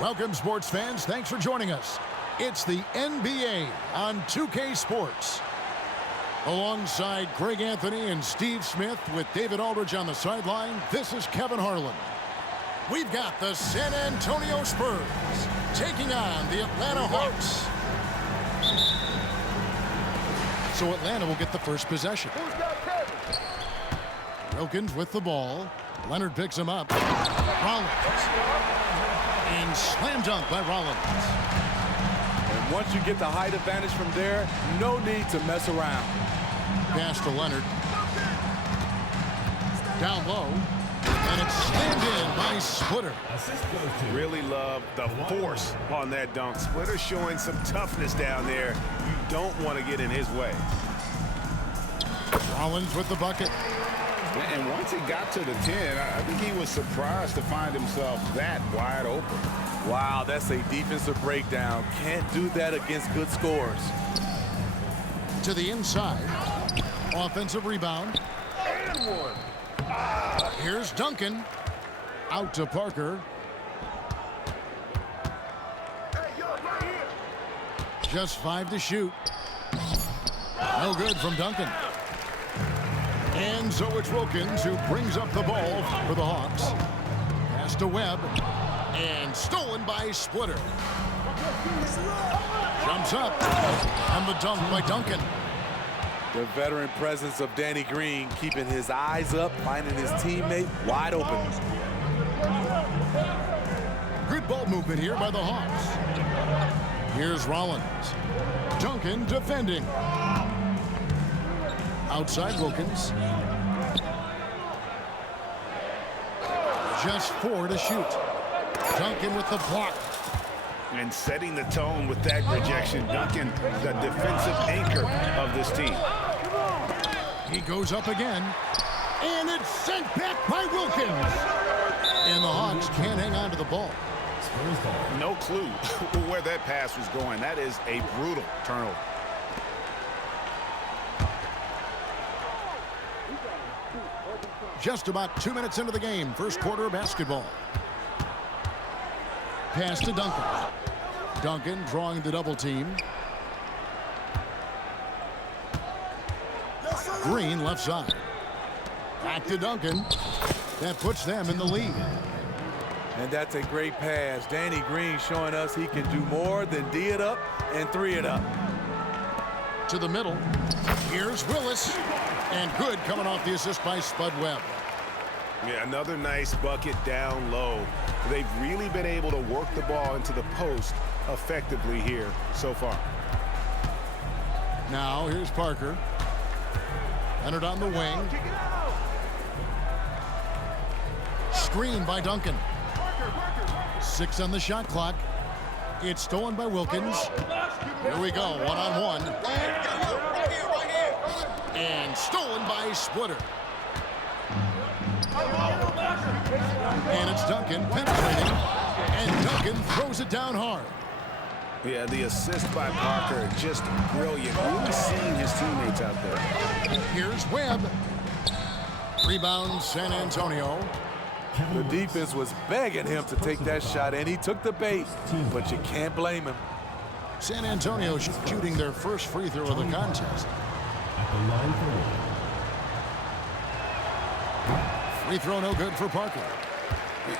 Welcome, sports fans. Thanks for joining us. It's the NBA on 2K Sports. Alongside Greg Anthony and Steve Smith with David Aldridge on the sideline, this is Kevin Harlan. We've got the San Antonio Spurs taking on the Atlanta Hawks. So Atlanta will get the first possession. Wilkins with the ball. Leonard picks him up. Rollins. And slam dunk by Rollins. And once you get the height advantage from there, no need to mess around. Pass to Leonard. Down low. And it's slammed in by Splitter. Really love the force on that dunk. Splitter showing some toughness down there. You don't want to get in his way. Rollins with the bucket. And once he got to the 10, I think he was surprised to find himself that wide open. Wow, that's a defensive breakdown. Can't do that against good scores. To the inside. Offensive rebound. And one. Here's Duncan. Out to Parker. Just 5 to shoot. No good from Duncan. And so it's Wilkins who brings up the ball for the Hawks. Pass to Webb. And stolen by Splitter. Jumps up. And the dunk by Duncan. The veteran presence of Danny Green keeping his eyes up, finding his teammate wide open. Good ball movement here by the Hawks. Here's Rollins. Duncan defending. Outside Wilkins. Just 4 to shoot. Duncan with the block. And setting the tone with that rejection. Duncan, the defensive anchor of this team. He goes up again. And it's sent back by Wilkins. And the Hawks can't hang on to the ball. No clue where that pass was going. That is a brutal turnover. Just about 2 minutes into the game. First quarter of basketball. Pass to Duncan. Duncan drawing the double team. Green left side. Back to Duncan. That puts them in the lead. And that's a great pass. Danny Green showing us he can do more than D it up and 3 it up. To the middle. Here's Willis. And good coming off the assist by Spud Webb. Yeah, another nice bucket down low. They've really been able to work the ball into the post effectively here so far. Now here's Parker. Leonard on the wing. Screen by Duncan. 6 on the shot clock. It's stolen by Wilkins. Here we go, one-on-one. And stolen by Splitter. And it's Duncan penetrating. And Duncan throws it down hard. Yeah, the assist by Parker, just brilliant. Really seeing his teammates out there. Here's Webb. Rebound, San Antonio. The defense was begging him to take that shot, and he took the bait, but you can't blame him. San Antonio shooting their first free throw of the contest. Free throw no good for Parker.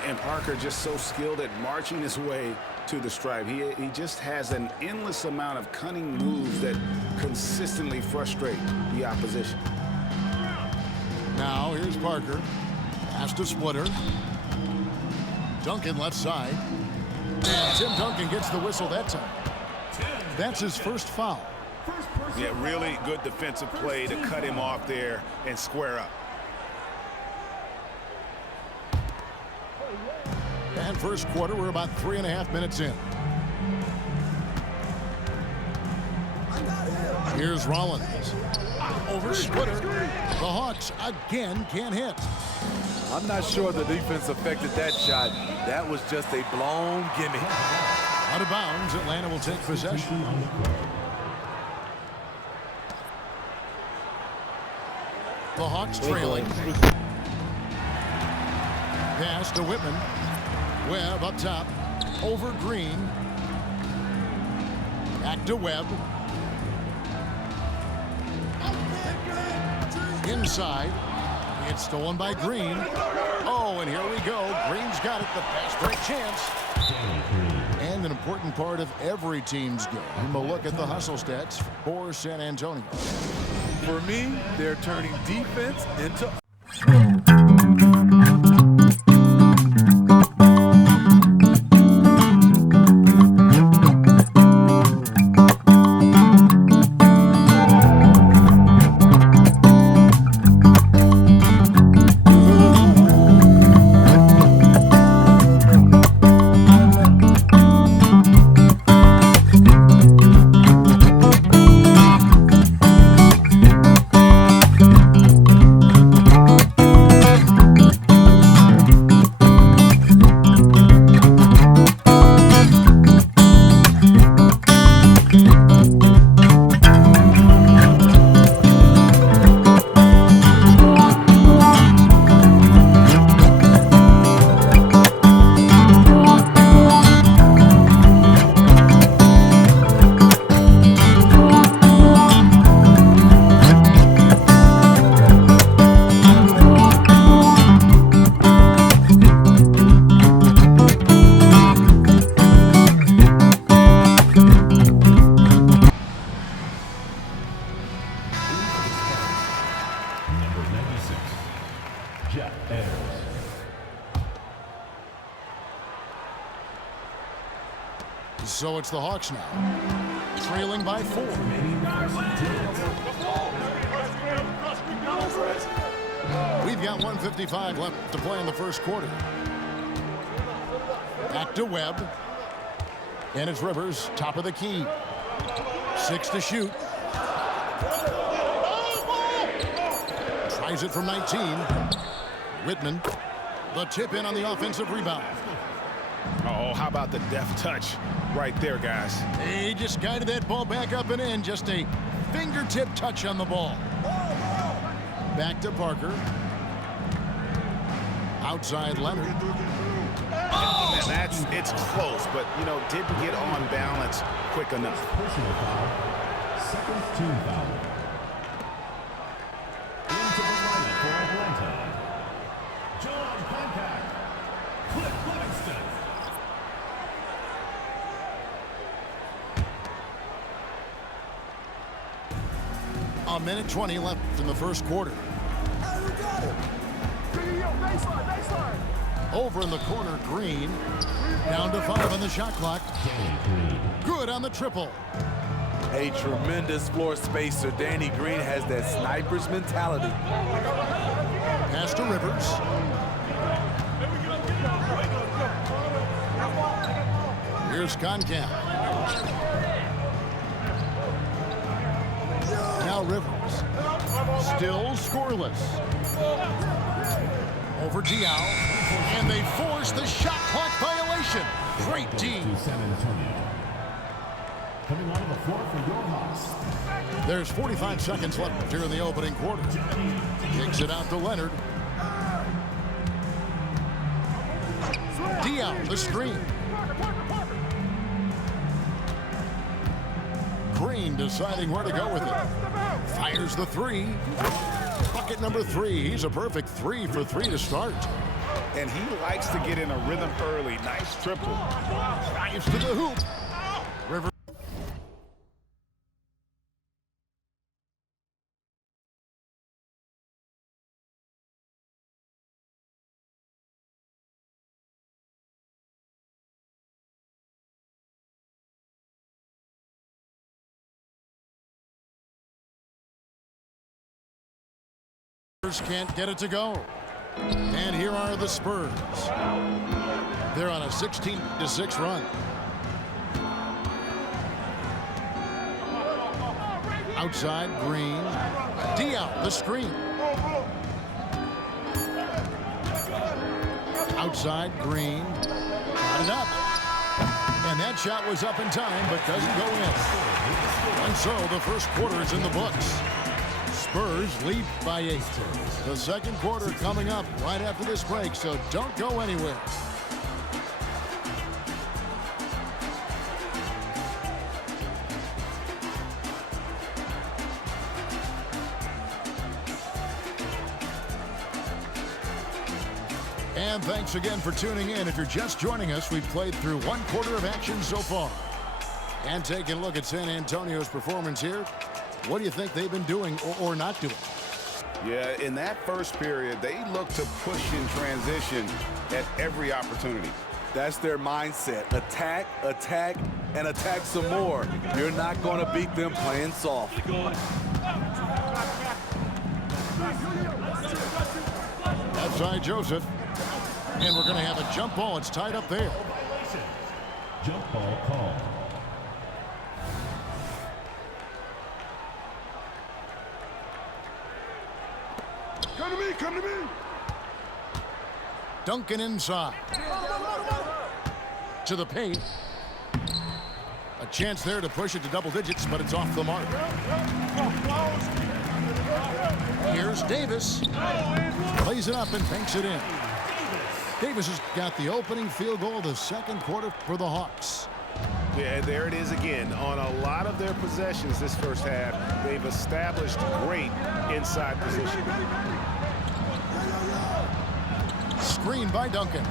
And Parker just so skilled at marching his way to the stripe. He just has an endless amount of cunning moves that consistently frustrate the opposition. Now here's Parker. Pass to Splitter. Duncan left side. And Tim Duncan gets the whistle that time. That's his first foul. Yeah, really good defensive play to cut him off there and square up. And first quarter, we're about 3.5 minutes in. Here's Rollins. Over Splitter. The Hawks again can't hit. I'm not sure the defense affected that shot. That was just a blown gimme. Out of bounds, Atlanta will take possession. The Hawks trailing. Pass to Whitman. Webb up top. Over Green. Back to Webb. Inside. It's stolen by Green. Oh, and here we go. Green's got it. The fast break chance. And an important part of every team's game. A look at the hustle stats for San Antonio. For me, they're turning defense into... So it's the Hawks now, trailing by 4. We've got 1:55 left to play in the first quarter. Back to Webb. And it's Rivers, top of the key. 6 to shoot. Tries it from 19. Whitman, the tip in on the offensive rebound. Oh, how about the deft touch right there, guys? He just guided that ball back up and in. Just a fingertip touch on the ball. Back to Parker. Outside Leonard. Oh! It's close, but, you know, didn't get on balance quick enough. Personal foul. Second team foul. Into the lineup for Atlanta. John Contact. Cliff Livingston. A minute 20 left in the first quarter. Over in the corner, Green. Down to 5 on the shot clock. Good on the triple. A tremendous floor spacer. Danny Green has that sniper's mentality. Pass to Rivers. Here's Duncan. Now Rivers. Still scoreless. Over Diao. And they force the shot clock violation. Great D. To San Antonio. Coming onto the floor for your Hawks. There's 45 seconds left here in the opening quarter. Kicks it out to Leonard. Diao, the screen. Green deciding where to go with it. Fires the three. Bucket number 3. He's a perfect 3 for 3 to start. And he likes to get in a rhythm early. Nice triple. Drives to the hoop. Rivers. Can't get it to go. And here are the Spurs. They're on a 16-6 run. Outside, Green. Diao, the screen. Outside, Green. Got it up. And that shot was up in time, but doesn't go in. And so the first quarter is in the books. Spurs lead by 8. The second quarter coming up right after this break, so don't go anywhere. And thanks again for tuning in. If you're just joining us, we've played through one quarter of action so far. And taking a look at San Antonio's performance here. What do you think they've been doing or not doing? Yeah, in that first period, they looked to push in transition at every opportunity. That's their mindset. Attack, attack, and attack some more. You're not going to beat them playing soft. Outside Joseph. And we're going to have a jump ball. It's tied up there. Jump ball called. Come to me, come to me. Duncan inside. To the paint. A chance there to push it to double digits, but it's off the mark. Here's Davis. Plays it up and banks it in. Davis has got the opening field goal of the second quarter for the Hawks. Yeah, there it is again. On a lot of their possessions this first half, they've established great inside position. Screen by Duncan.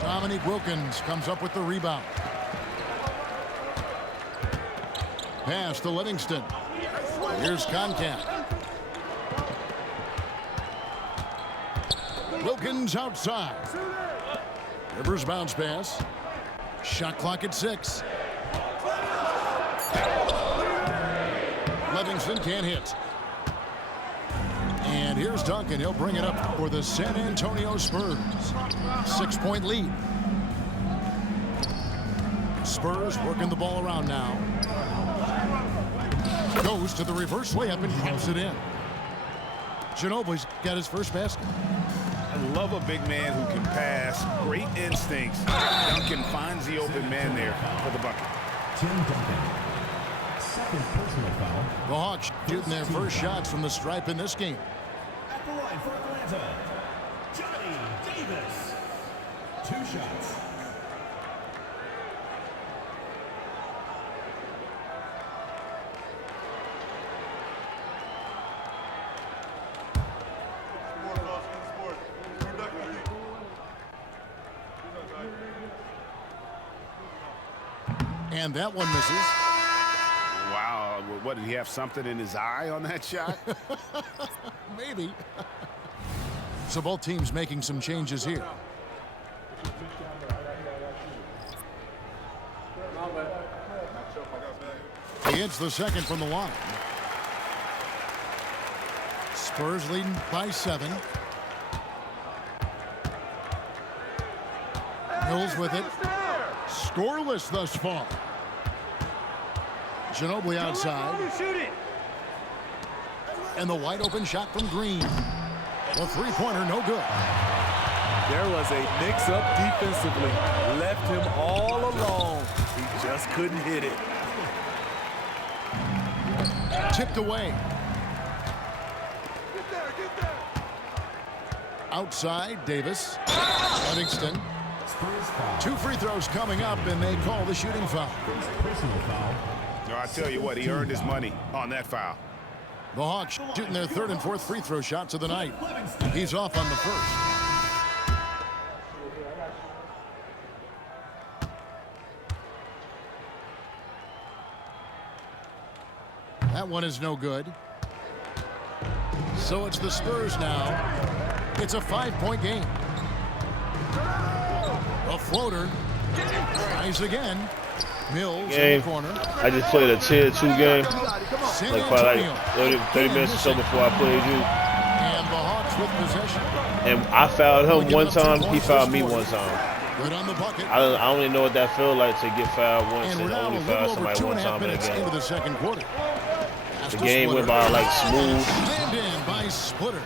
Dominique Wilkins comes up with the rebound. Pass to Livingston. Here's Duncan. Wilkins outside. Rivers bounce pass. Shot clock at 6. Livingston can't hit. And here's Duncan. He'll bring it up for the San Antonio Spurs. 6-point lead. Spurs working the ball around now. Goes to the reverse layup and counts it in. Ginobili's got his first basket. I love a big man who can pass. Great instincts. Duncan finds the open man there for the bucket. Tim Duncan. Second personal foul. The Hawks shooting their first shots from the stripe in this game. At the line for Atlanta, Johnny Davis. 2 shots. And that one misses. Wow, what, did he have something in his eye on that shot? Maybe. So both teams making some changes here. He hits the second from the line. Spurs leading by 7. Mills with it. Scoreless thus far. Ginobili outside. And the wide open shot from Green. The three-pointer, no good. There was a mix-up defensively. Left him all alone. He just couldn't hit it. Tipped away. Outside, Davis. Livingston. 2 free throws coming up, and they call the shooting foul. No, I tell you what, he earned his money on that foul. The Hawks shooting their 3rd and 4th free throw shots of the night. He's off on the first. That one is no good. So it's the Spurs now. It's a 5-point game. A floater. Tries again. Mills in the corner. I just played a tier 2 game. San Like probably Antonio. 30 minutes or so before I played you. And the Hawks with possession. And I fouled him one time. He fouled me one time. Good on the bucket. I don't even know what that feels like to get fouled once And and we're now a only little foul over somebody one 2.5 time in a minutes into game. the second quarter. The game went by like smooth. Slammed in by Splitter.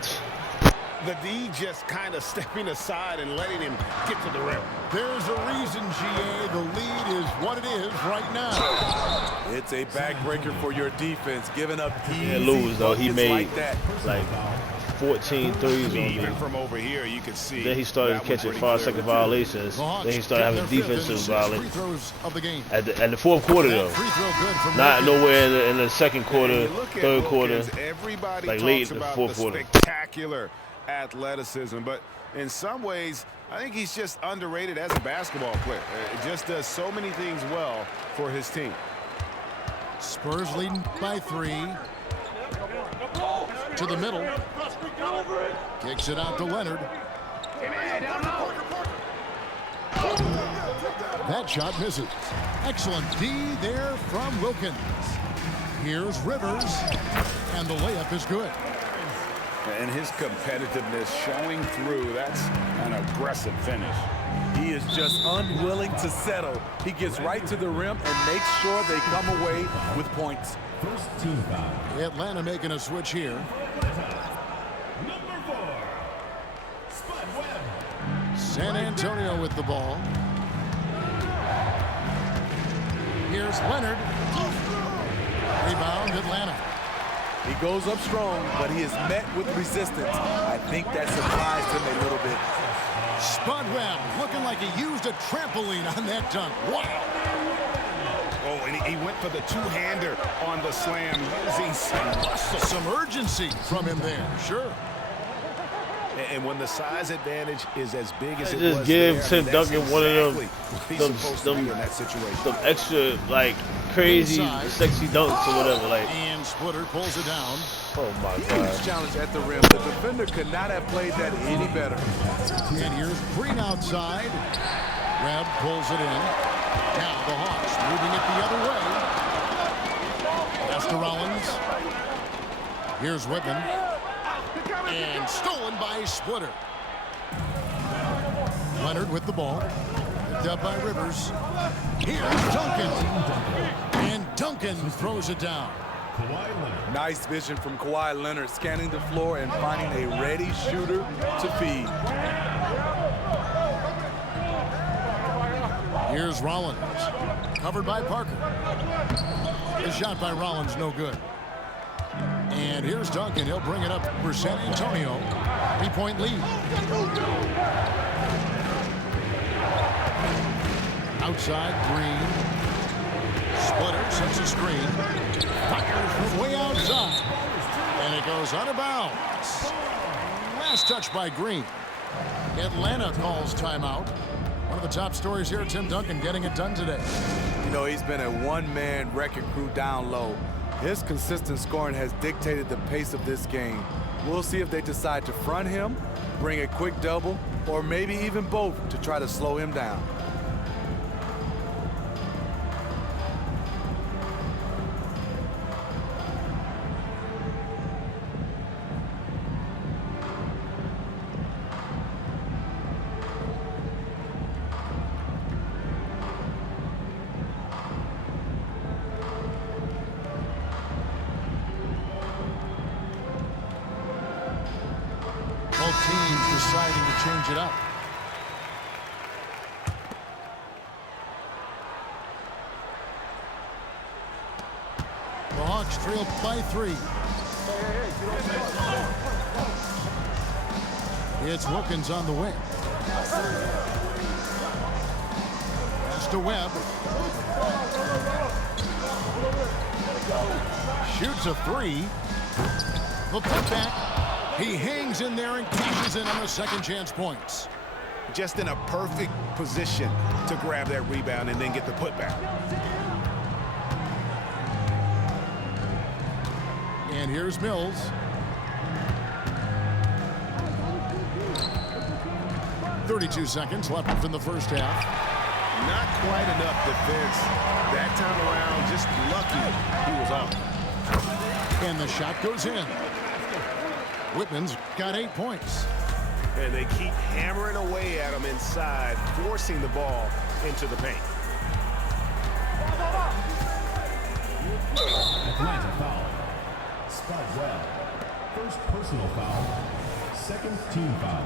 The D just kind of stepping aside and letting him get to the rim. There's a reason, GA. The lead is what it is right now. It's a backbreaker for your defense, giving up easy And lose though. He buckets made like that. like 14 threes on me. Even from over here, you could see. Then he started that was catching pretty 5-second clear. violations. The Hawks Then he started get having their 5th and defensive 6th violations. free throws of the game. At the 4th quarter though. That free throw good from Not Duncan. nowhere in the second quarter, And you look at 3rd quarter. Wilkins, everybody like talks late in the about 4th the quarter. spectacular athleticism, but in some ways, I think he's just underrated as a basketball player. Just does so many things well for his team. Spurs leading by 3. To the middle. Kicks it out to Leonard. That shot misses. Excellent D there from Wilkins. Here's Rivers. And the layup is good. And his competitiveness showing through. That's an aggressive finish. He is just unwilling to settle. He gets right to the rim and makes sure they come away with points. First team foul. Atlanta making a switch here. Number 4. Spud Webb. San Antonio with the ball. Here's Leonard. Rebound Atlanta. He goes up strong, but he is met with resistance. I think that surprised him a little bit. Spud Webb looking like he used a trampoline on that dunk. Wow. Oh, and he went for the two-hander on the slam using some muscle. Some urgency from him there. Sure. And when the size advantage is as big as it Just was give there, Tim that's Duncan one of them- exactly what he's them- supposed to them- be in that situation. Some extra like crazy, Inside. sexy dunks or whatever. Like, And Splitter pulls it down. oh my Huge god. challenge at the rim. The defender could not have played that any better. And here's Green outside. Webb pulls it in. Now the Hawks moving it the other way. Pass to Rollins. Here's Whitman. And stolen by Splitter. Leonard with the ball. Picked up by Rivers. Here's Duncan. And Duncan throws it down. Kawhi Leonard. Nice vision from Kawhi Leonard, scanning the floor and finding a ready shooter to feed. Here's Rollins. Covered by Parker. The shot by Rollins, no good. And here's Duncan. He'll bring it up for San Antonio. 3-point lead. Outside, Green. Splitter sets a screen. Fires from way outside. And it goes out of bounds. Last touch by Green. Atlanta calls timeout. One of the top stories here, Tim Duncan getting it done today. You know, he's been a one-man wrecking crew down low. His consistent scoring has dictated the pace of this game. We'll see if they decide to front him, bring a quick double, or maybe even both to try to slow him down. it up. The Hawks trail by 3. It's Wilkins on the wing. Pass to Webb. Shoots a 3. The putback. He hangs in there and cashes in on the second chance points. Just in a perfect position to grab that rebound and then get the putback. And here's Mills. .32 seconds left in the first half. Not quite enough defense. That time around, just lucky he was off. And the shot goes in. Whitman's got 8 points. And they keep hammering away at him inside, forcing the ball into the paint. Atlanta foul. Spud Webb. First personal foul. Second team foul.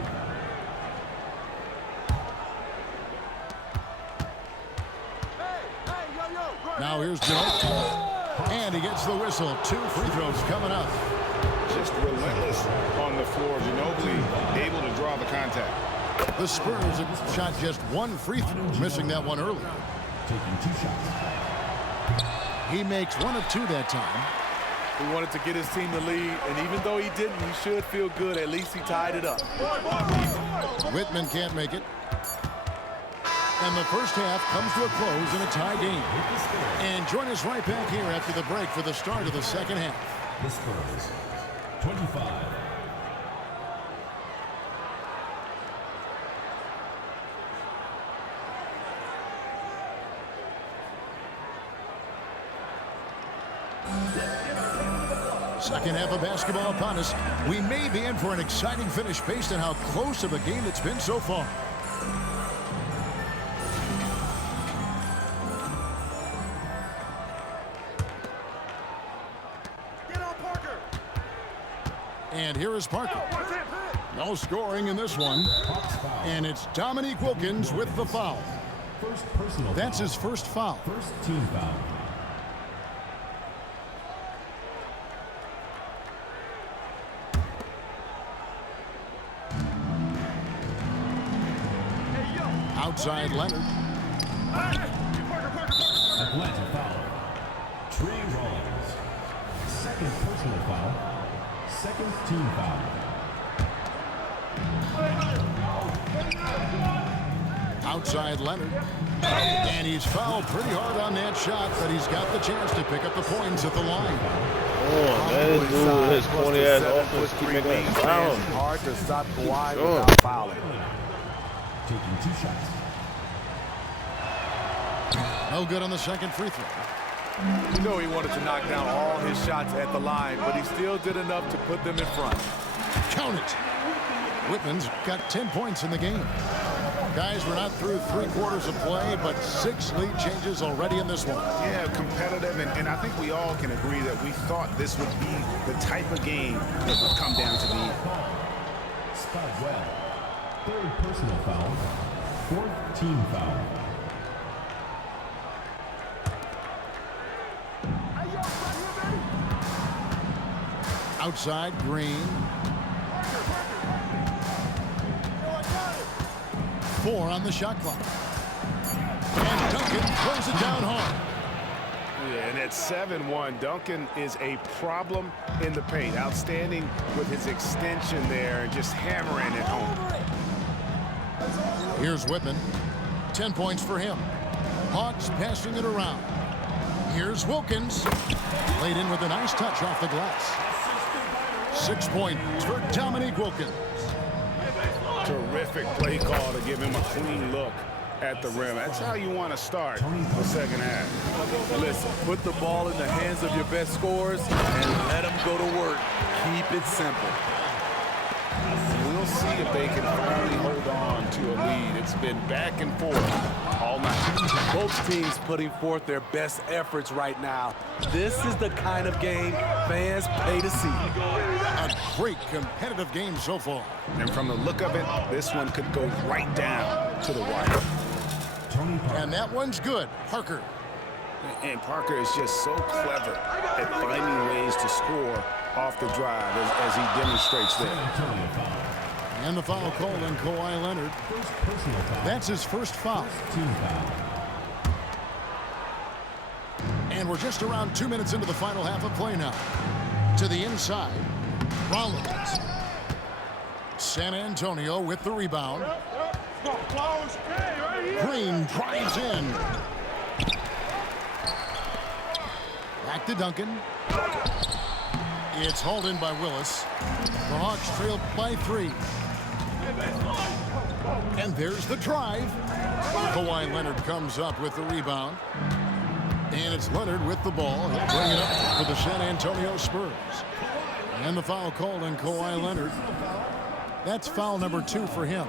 Now here's Joe. And he gets the whistle. 2 free throws coming up. Just relentless on the floor. Ginobili able to draw the contact. The Spurs have shot just 1 free throw, missing that one earlier. Taking 2 shots. He makes 1 of 2 that time. He wanted to get his team the lead, and even though he didn't, he should feel good. At least he tied it up. Whitman can't make it. And the first half comes to a close in a tie game. And join us right back here after the break for the start of the second half. The Spurs, 25. Second half of basketball upon us. We may be in for an exciting finish based on how close of a game it's been so far. And here is Parker. No scoring in this one. And it's Dominique Wilkins with the foul. First personal That's foul. his first foul. First team foul. Outside Leonard. Atlanta foul. Trey Rollins. Second personal foul. Second team foul. Outside Leonard. And he's fouled pretty hard on that shot, but he's got the chance to pick up the points at the line. Oh, man, this dude, his corny-ass offense keep making that foul. Hard to stop Kawhi without fouling. Taking 2 shots. No good on the second free throw. You know he wanted to knock down all his shots at the line, but he still did enough to put them in front. Count it. Whitman's got 10 points in the game. Guys, we're not through 3 quarters of play, but 6 lead changes already in this one. Yeah, competitive, and I think we all can agree that we thought this would be the type of game that would come down to the end. Spud Webb. Third personal foul. Fourth team foul. Outside, Green. 4 on the shot clock. And Duncan throws it down hard. Yeah, and at 7-1, Duncan is a problem in the paint. Outstanding with his extension there and just hammering it home. Here's Whitman. 10 points for him. Hawks passing it around. Here's Wilkins. Laid in with a nice touch off the glass. 6 points for Dominique Wilkins. Terrific play call to give him a clean look at the rim. That's how you want to start the second half. Listen, put the ball in the hands of your best scorers and let them go to work. Keep it simple. We'll see if they can finally hold on to a lead. It's been back and forth all night. Both teams putting forth their best efforts right now. This is the kind of game fans pay to see. A great competitive game so far. And from the look of it, this one could go right down to the wire. And that one's good. Parker. And Parker is just so clever at finding ways to score off the drive as he demonstrates there. And the foul called on Kawhi Leonard. That's his first foul. And we're just around 2 minutes into the final half of play now. To the inside, Rollins. San Antonio with the rebound. Green drives in. Back to Duncan. It's hauled in by Willis. The Hawks trail by 3. And there's the drive. Kawhi Leonard comes up with the rebound. And it's Leonard with the ball. He'll bring it up for the San Antonio Spurs. And the foul called on Kawhi Leonard. That's foul number 2 for him.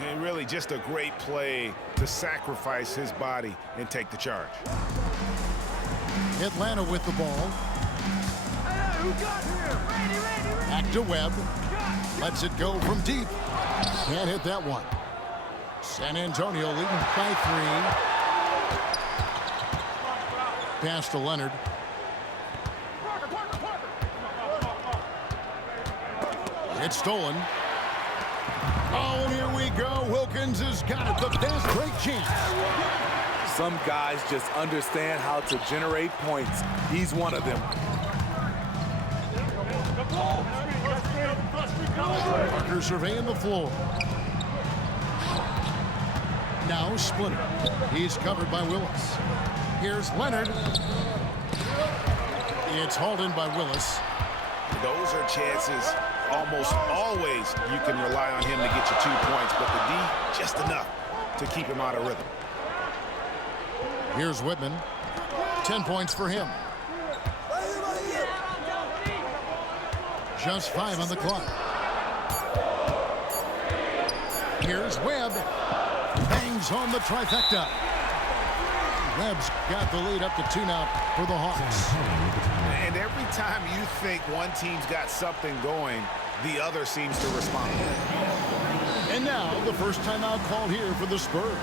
And really just a great play to sacrifice his body and take the charge. Atlanta with the ball. Back to Webb. Lets it go from deep. Can't hit that one. San Antonio leading by 3. Pass to Leonard. It's stolen. Oh, and here we go. Wilkins has got it. The fast break chance. Some guys just understand how to generate points. He's one of them. Parker surveying the floor. Now Splitter. He's covered by Willis. Here's Leonard. It's hauled in by Willis. Those are chances almost always you can rely on him to get you 2 points, but the D just enough to keep him out of rhythm. Here's Whitman. 10 points for him. Just 5 on the clock. Here's Webb. Bangs home the trifecta. Webb's got the lead up to 2 now for the Hawks. And every time you think one team's got something going, the other seems to respond. And now the first timeout called here for the Spurs.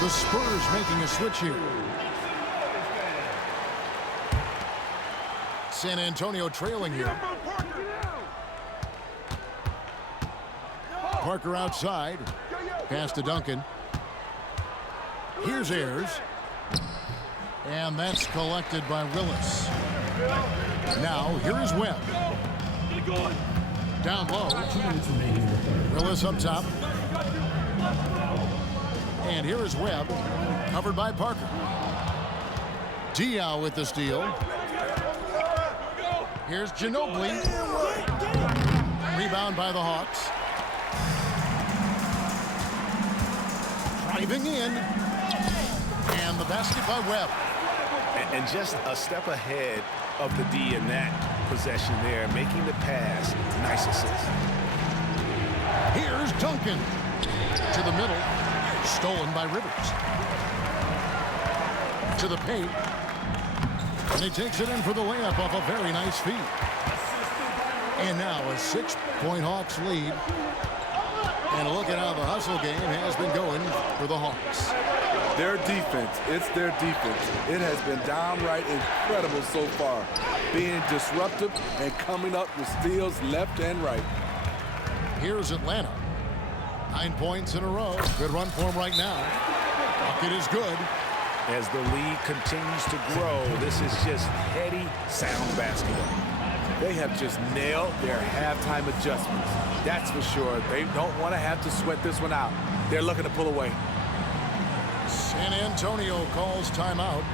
The Spurs making a switch here. San Antonio trailing here. Parker outside. Pass to Duncan. Here's Ayers. And that's collected by Willis. Now, here is Webb. Down low. Willis up top. And here is Webb, covered by Parker. Diaw with the steal. Here's Ginobili. Rebound by the Hawks. Driving in. And the basket by Webb. And just a step ahead of the D in that possession there, making the pass. Nice assist. Here's Duncan. To the middle. Stolen by Rivers. To the paint. And he takes it in for the layup off a very nice feed. And now a 6-point Hawks lead. And look at how the hustle game has been going for the Hawks. Their defense, it's their defense. It has been downright incredible so far, being disruptive and coming up with steals left and right. Here's Atlanta. 9 points in a row. Good run for him right now. Bucket is good. As the lead continues to grow, this is just heady, sound basketball. They have just nailed their halftime adjustments. That's for sure. They don't want to have to sweat this one out. They're looking to pull away. San Antonio calls timeout.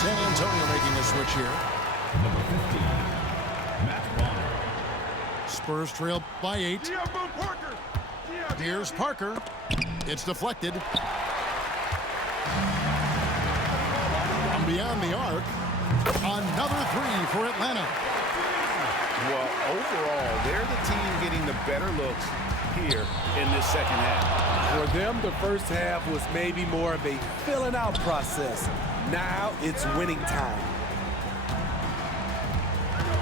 San Antonio making a switch here. Number 15, Matt Bonner. Spurs trail by 8. Here's Parker. It's deflected. From beyond the arc. Another 3 for Atlanta. Well, overall, they're the team getting the better looks here in this second half. For them, the first half was maybe more of a filling out process. Now it's winning time.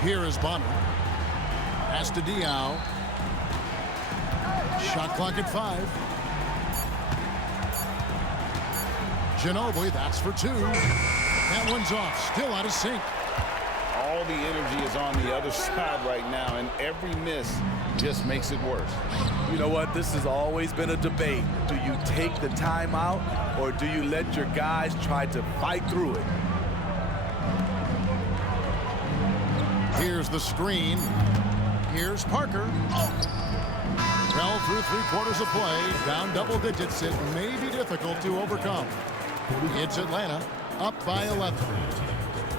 Here is Bonner. Pass to Diaw. Shot clock at 5. Ginobili, that's for 2. That one's off, still out of sync. All the energy is on the other side right now, and every miss just makes it worse. You know what? This has always been a debate. Do you take the timeout or do you let your guys try to fight through it? Here's the screen. Here's Parker. Fell through 3/4 of play. Down double digits. It may be difficult to overcome. It's Atlanta up by 11.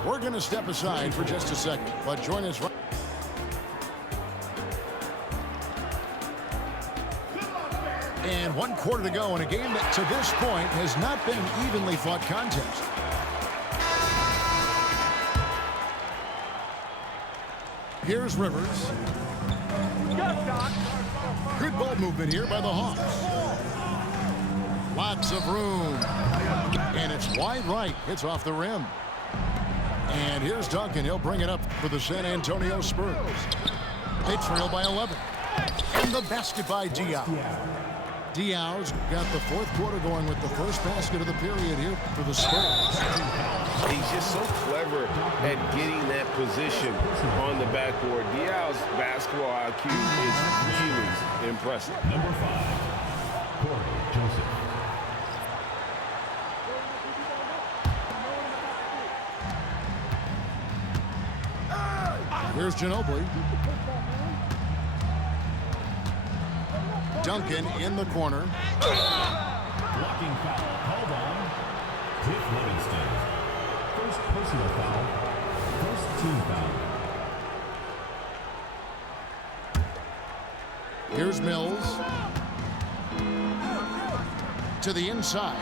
We're going to step aside for just a second, but join us right. And 1 quarter to go in a game that to this point has not been an evenly fought contest. Here's Rivers. Good ball movement here by the Hawks. Lots of room. And it's wide right. It's off the rim. And here's Duncan. He'll bring it up for the San Antonio Spurs. They trail by 11. And the basket by Diaw. Diaw's got the 4th quarter going with the first basket of the period here for the Spurs. He's just so clever at getting that position on the backboard. Diaw's basketball IQ is really impressive. Number 5, Corey Joseph. Here's Ginobili. Duncan in the corner. Blocking foul called on Cliff Livingston. First personal foul. First team foul. Here's Mills. To the inside.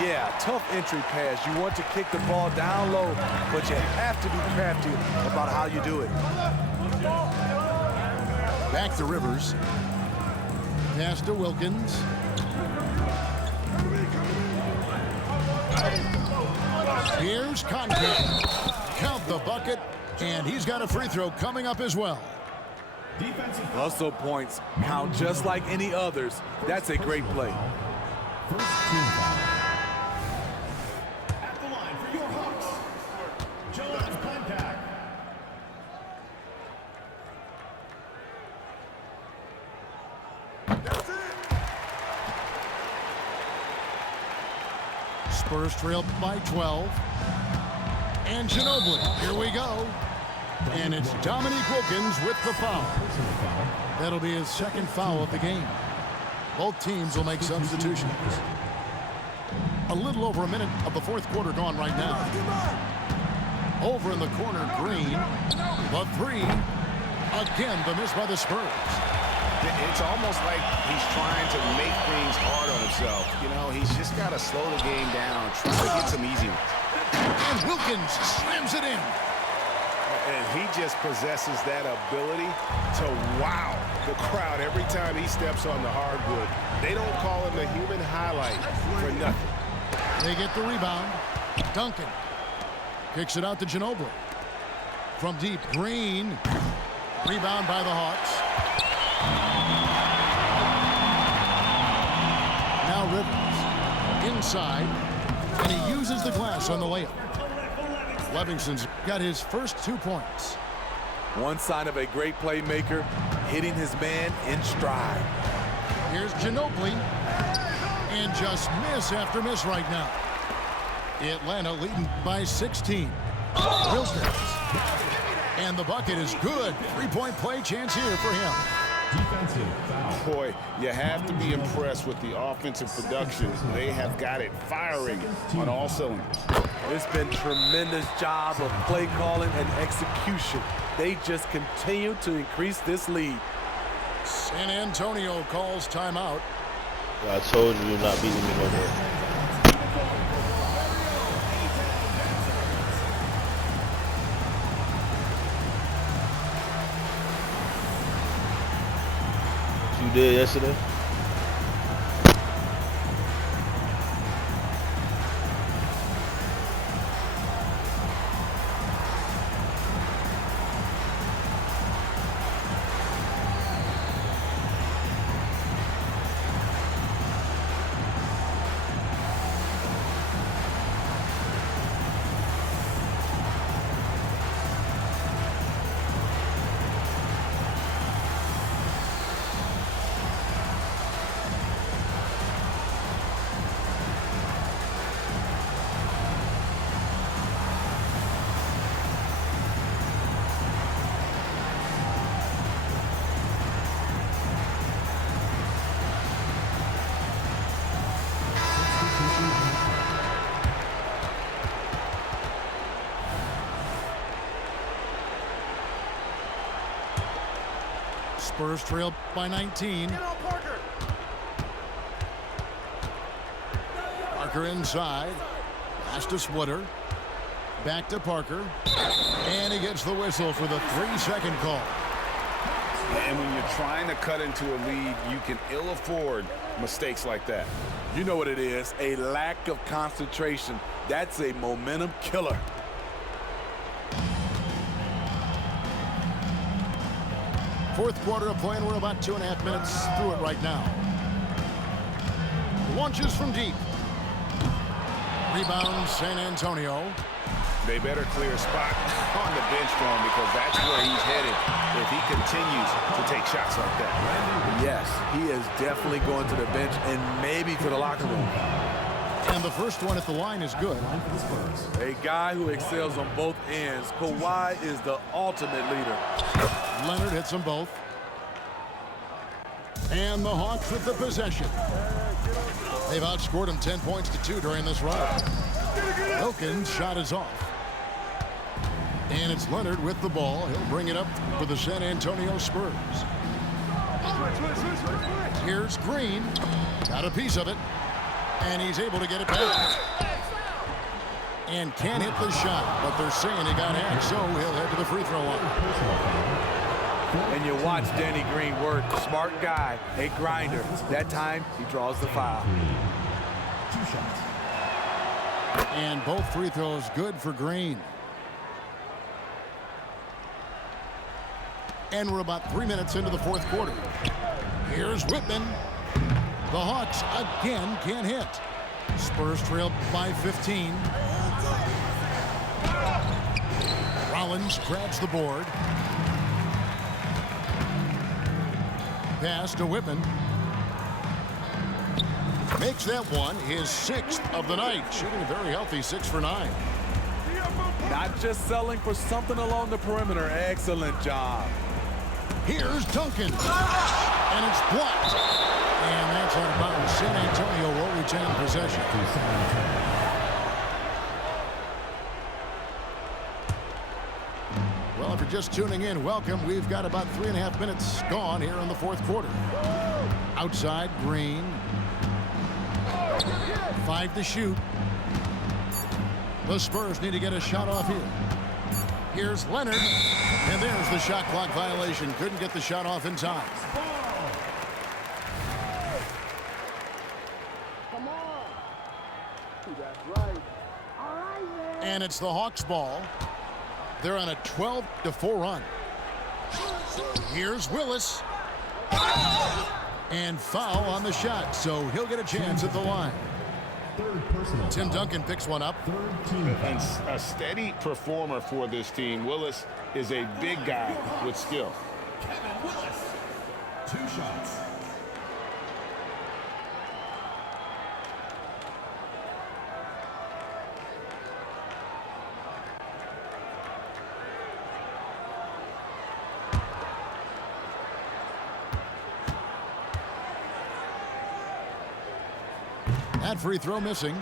Yeah, tough entry pass. You want to kick the ball down low, but you have to be crafty about how you do it. Back to Rivers. Pass to Wilkins. Here's Duncan. Count the bucket, and he's got a free throw coming up as well. Defensive Hustle points count just like any others. That's a great play. first team foul. At the line for your Hawks, Jones contact. Spurs trail by 12. And Ginobili, here we go. And it's Dominique Wilkins with the foul. Personal foul. That'll be his 2nd foul of the game. Both teams will make substitutions. A little over a minute of the 4th quarter gone right now. Over in the corner, Green. The 3. Again, the miss by the Spurs. It's almost like he's trying to make things hard on himself. You know, he's just got to slow the game down, try to get some easy ones. And Wilkins slams it in. And he just possesses that ability to wow the crowd every time he steps on the hardwood. They don't call him the human highlight for nothing. They get the rebound. Duncan kicks it out to Ginobili. From deep, Green. Rebound by the Hawks. Now Rivers inside, and he uses the glass on the layup. Livingston's got his first 2 points. One sign of a great playmaker, hitting his man in stride. Here's Ginobili, and just miss after miss right now. Atlanta leading by 16. Wilkins. And the bucket is good. 3-point play chance here for him. Defensive foul. Boy, you have to be impressed with the offensive production. They have got it firing on all cylinders. It's been tremendous job of play calling and execution. They just continue to increase this lead. San Antonio calls timeout. I told you you're not beating me no more. You did yesterday? Spurs trail by 19. Parker inside. Pass to Switter. Back to Parker. And he gets the whistle for the 3-second call. And when you're trying to cut into a lead, you can ill afford mistakes like that. You know what it is, a lack of concentration. That's a momentum killer. Fourth quarter of play, and we're about 2.5 minutes through it right now. Launches from deep. Rebound, San Antonio. They better clear a spot on the bench for him because that's where he's headed if he continues to take shots like that. Yes, he is definitely going to the bench and maybe to the locker room. And the first one at the line is good. A guy who excels on both ends. Kawhi is the ultimate leader. Leonard hits them both. And the Hawks with the possession. They've outscored him 10 points to 2 during this run. Wilkins' shot is off. And it's Leonard with the ball. He'll bring it up for the San Antonio Spurs. Here's Green. Got a piece of it. And he's able to get it back. And can't hit the shot, but they're saying he got hacked, so he'll head to the free throw line. And you watch Danny Green work. Smart guy, a grinder. That time, he draws the foul. 2 shots. And both free throws good for Green. And we're about 3 minutes into the fourth quarter. Here's Whitman. The Hawks again can't hit. Spurs trail by 15. Rollins grabs the board. Pass to Whitman. Makes that one his 6th of the night. Shooting a very healthy 6 for 9. Not just selling for something along the perimeter. Excellent job. Here's Duncan. And it's blocked. And that's out of bounds. San Antonio will retain possession. Well, if you're just tuning in, welcome. We've got about 3.5 minutes gone here in the fourth quarter. Outside, Green. 5 to shoot. The Spurs need to get a shot off here. Here's Leonard. And there's the shot clock violation. Couldn't get the shot off in time. Come on. That's right. All right, man. And it's the Hawks' ball. They're on a 12-4 run. Here's Willis. And foul on the shot, so he'll get a chance at the line. Tim Duncan picks one up. And a steady performer for this team. Willis is a big guy with skill. Kevin Willis, 2 shots. That free throw missing.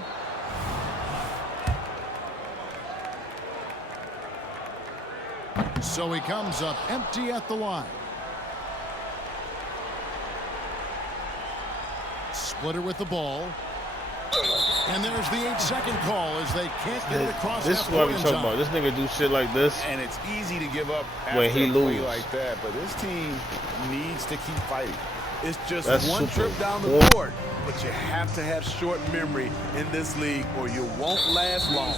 So he comes up empty at the line. Splitter with the ball. And there's the 8-second call as they can't get it across. This is what I'm talking about. This nigga do shit like this. And it's easy to give up after when he a play loses like that, but this team needs to keep fighting. It's just That's one super trip down the cool. court, but you have to have short memory in this league or you won't last long.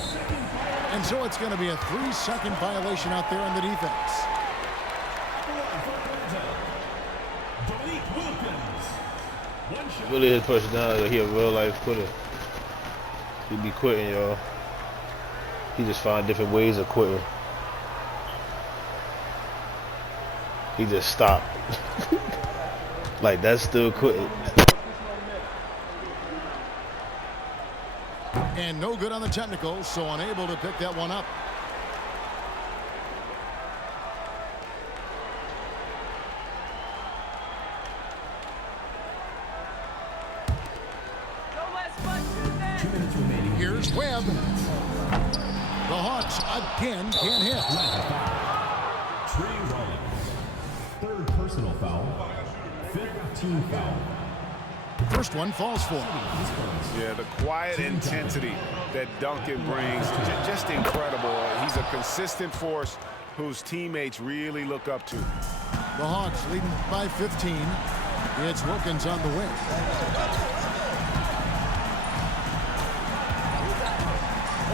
And so it's going to be a 3-second violation out there on the defense. Really his personality. He a real life quitter. He be quitting, y'all. He just find different ways of quitting. He just stopped. Like that's still quitting. And no good on the technical, so unable to pick that one up. Here's Webb. The Hawks again can't hit. Trey Rollins, 3rd personal foul, 5th team foul. First one falls for him. Yeah, the quiet intensity that Duncan brings, just incredible. He's a consistent force whose teammates really look up to. The Hawks leading by 15. It's Wilkins on the wing.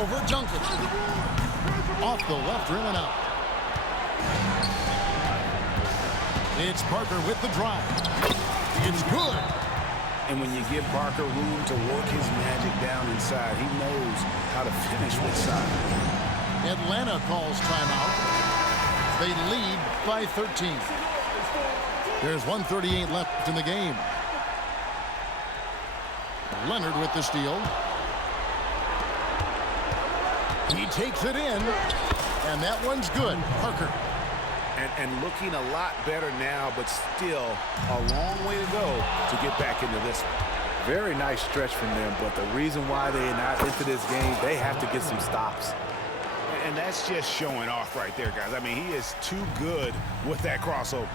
Over Duncan. Off the left rim and out. It's Parker with the drive. It's good. And when you give Parker room to work his magic down inside, he knows how to finish with side. Atlanta calls timeout. They lead by 13. There's 1:38 left in the game. Leonard with the steal. He takes it in, and that one's good. Parker. And looking a lot better now, but still a long way to go to get back into this one. Very nice stretch from them, but the reason why they're not into this game, they have to get some stops. And that's just showing off right there, guys. I mean, he is too good with that crossover.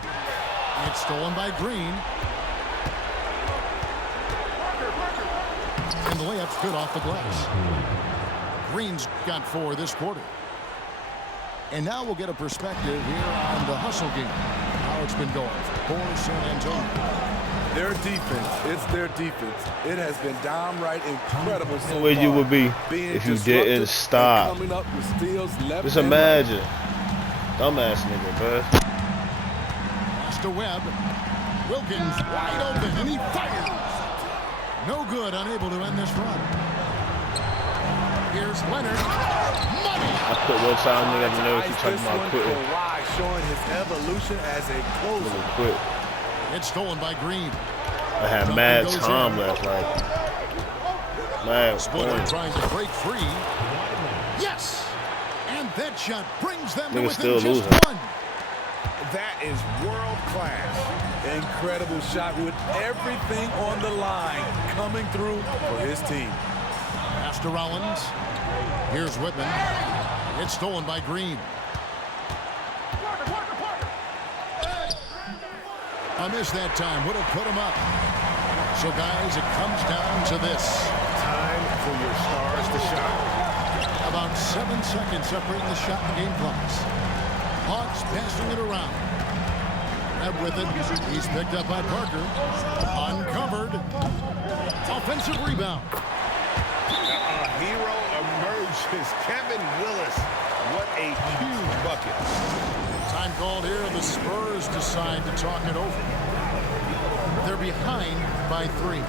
It's stolen by Green. And the layup's good off the glass. Green's got 4 this quarter. And now we'll get a perspective here on the hustle game. How it's been going for San Antonio. Their defense, it's their defense. It has been downright incredible so far. Where you would be Being if you disruptive didn't and stop. coming up with steals left Just and right. imagine. Dumbass nigga, man. Pass to Webb. Wilkins wide open, and he fires. No good, unable to end this run. Here's Leonard. Money. I quit one time, nigga. I know if you Nice talking this about one quitting. for Kawhi, showing his evolution as a closer. Nigga quit. It's stolen by Green. I had Duncan mad goes time in. last night. Man, Splitter boy. trying to break free. Yes! And that shot brings them to Nigga within still just losing. one. That is world class. Incredible shot with everything on the line coming through for his team. Pass to Rollins. Here's Whitman. It's stolen by Green. A miss that time would have put him up. So, guys, it comes down to this. Time for your stars to shine. About 7 seconds separating the shot and game clocks. Hawks passing it around. And with it, he's picked up by Parker. Uncovered. Offensive rebound. A hero emerges. Kevin Willis. What a huge bucket. Time called here. The Spurs decide to talk it over. They're behind by 3.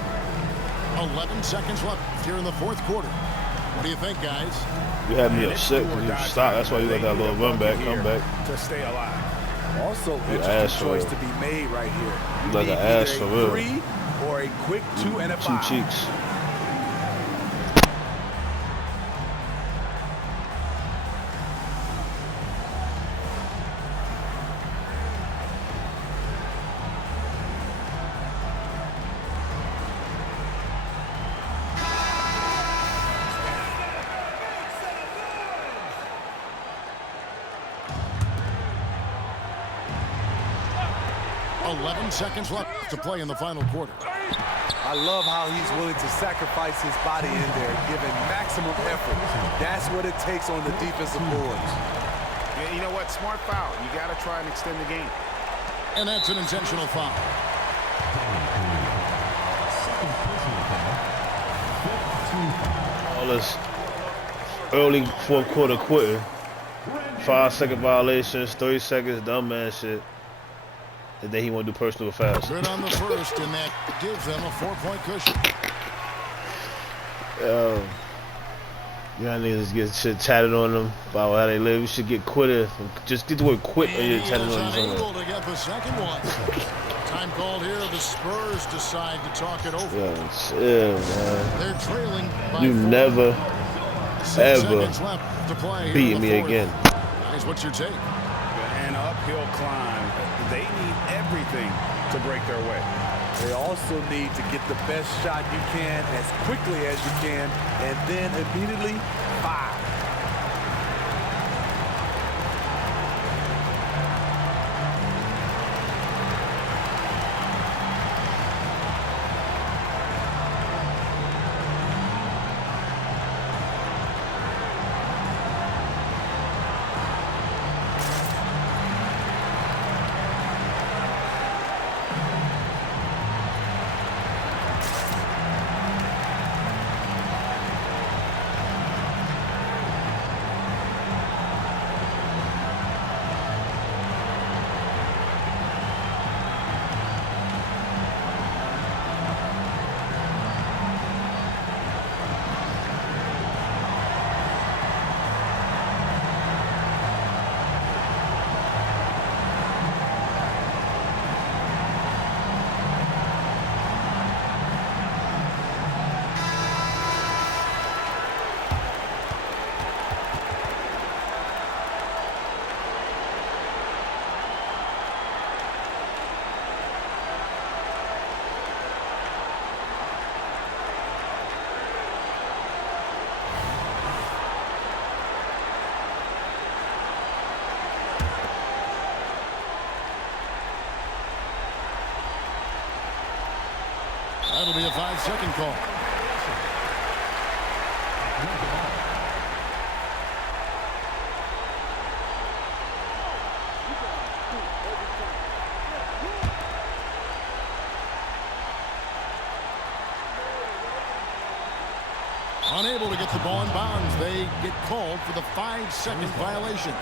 11 seconds left here in the fourth quarter. What do you think, guys? You had me upset when you stopped. That's why you let that little run back, come back. To stay alive. Also, interesting choice to be made right here. You like an ass for real. 3 or a quick 2 and a 5. 2 cheeks. Seconds left to play in the final quarter. I love how he's willing to sacrifice his body in there, giving maximum effort. That's what it takes on the defensive boards. Yeah, you know what? Smart foul. You got to try and extend the game. And that's an intentional foul. All this early fourth quarter quitting. 5-second violations, 30 seconds, dumb man shit. And then he want to do personal fouls. Good on the first, and that gives them a 4-point cushion. You know, niggas get shit tatted on them about how they live. You should get quitted. Just get the word quit when you're tatted on you somewhere. Able to get the second one. Time called here. The Spurs decide to talk it over. Yeah, man. They're trailing by You 4. never, 6 ever seconds left to play beat me again. Guys, what's your take? An uphill climb. They need everything to break their way. They also need to get the best shot you can as quickly as you can, and then immediately fire. That'll be a 5-second call. Unable to get the ball in bounds. They get called for the 5-second violation.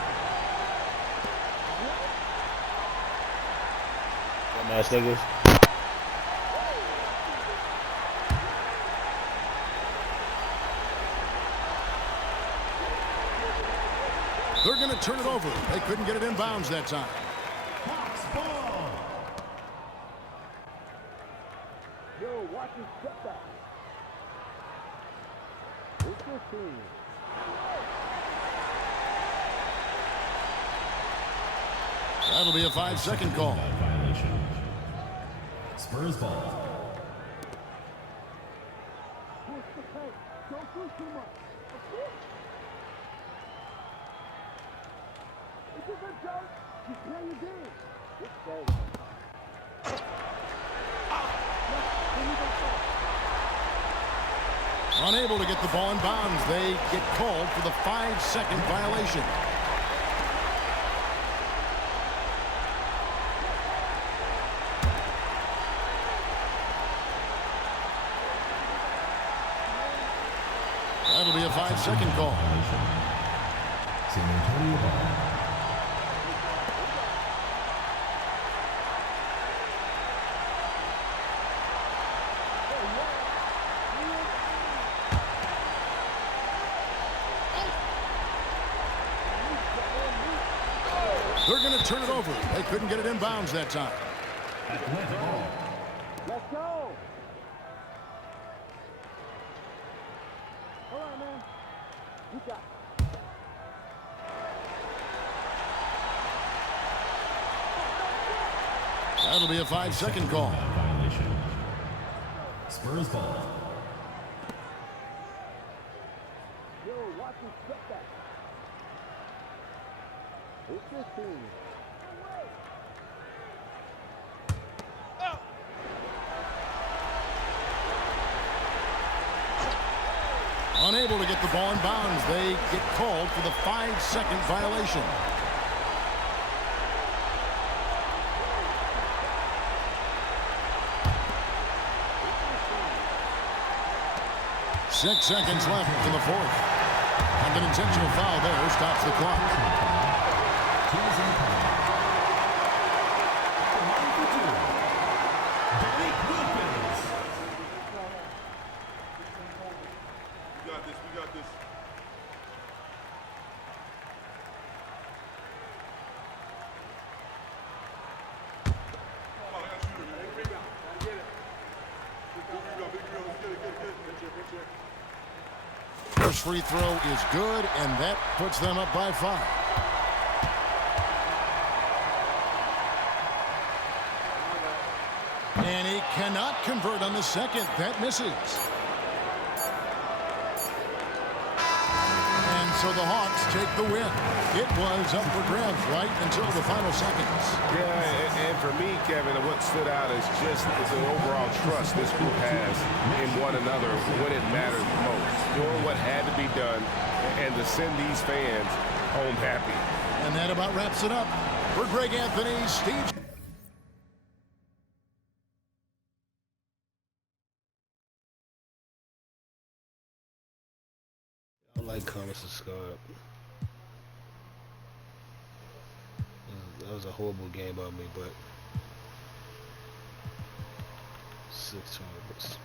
Nice niggas. They're going to turn it over. They couldn't get it in bounds that time. Yo, watch his step back. It's your team. That'll be a 5-second call. Violation. Spurs ball. Don't push too much. It's a good job. You play your game. Good play. Unable to get the ball in bounds. They get called for the 5-second violation. That'll be a 5-second call. San Antonio ball. They're going to turn it over. They couldn't get it in bounds that time. Let's go. All right, man. You got it. That'll be a 5-second call. Violation. Spurs ball. Yo, watch him step back. It's 15. Unable to get the ball in bounds. They get called for the 5-second violation. Six seconds left in the fourth. And an intentional foul there stops the clock. First free throw is good, and that puts them up by 5. And he cannot convert on the second. That misses. And so the Hawks take the win. It was up for grabs right until the final seconds. Yeah, and for me, Kevin, what stood out is just the overall trust this group has in one another when it matters most. Doing what had to be done and to send these fans home happy. And that about wraps it up. For Greg Anthony, Steve. Like, comment, subscribe. That was a horrible game by me, but 6 turnovers.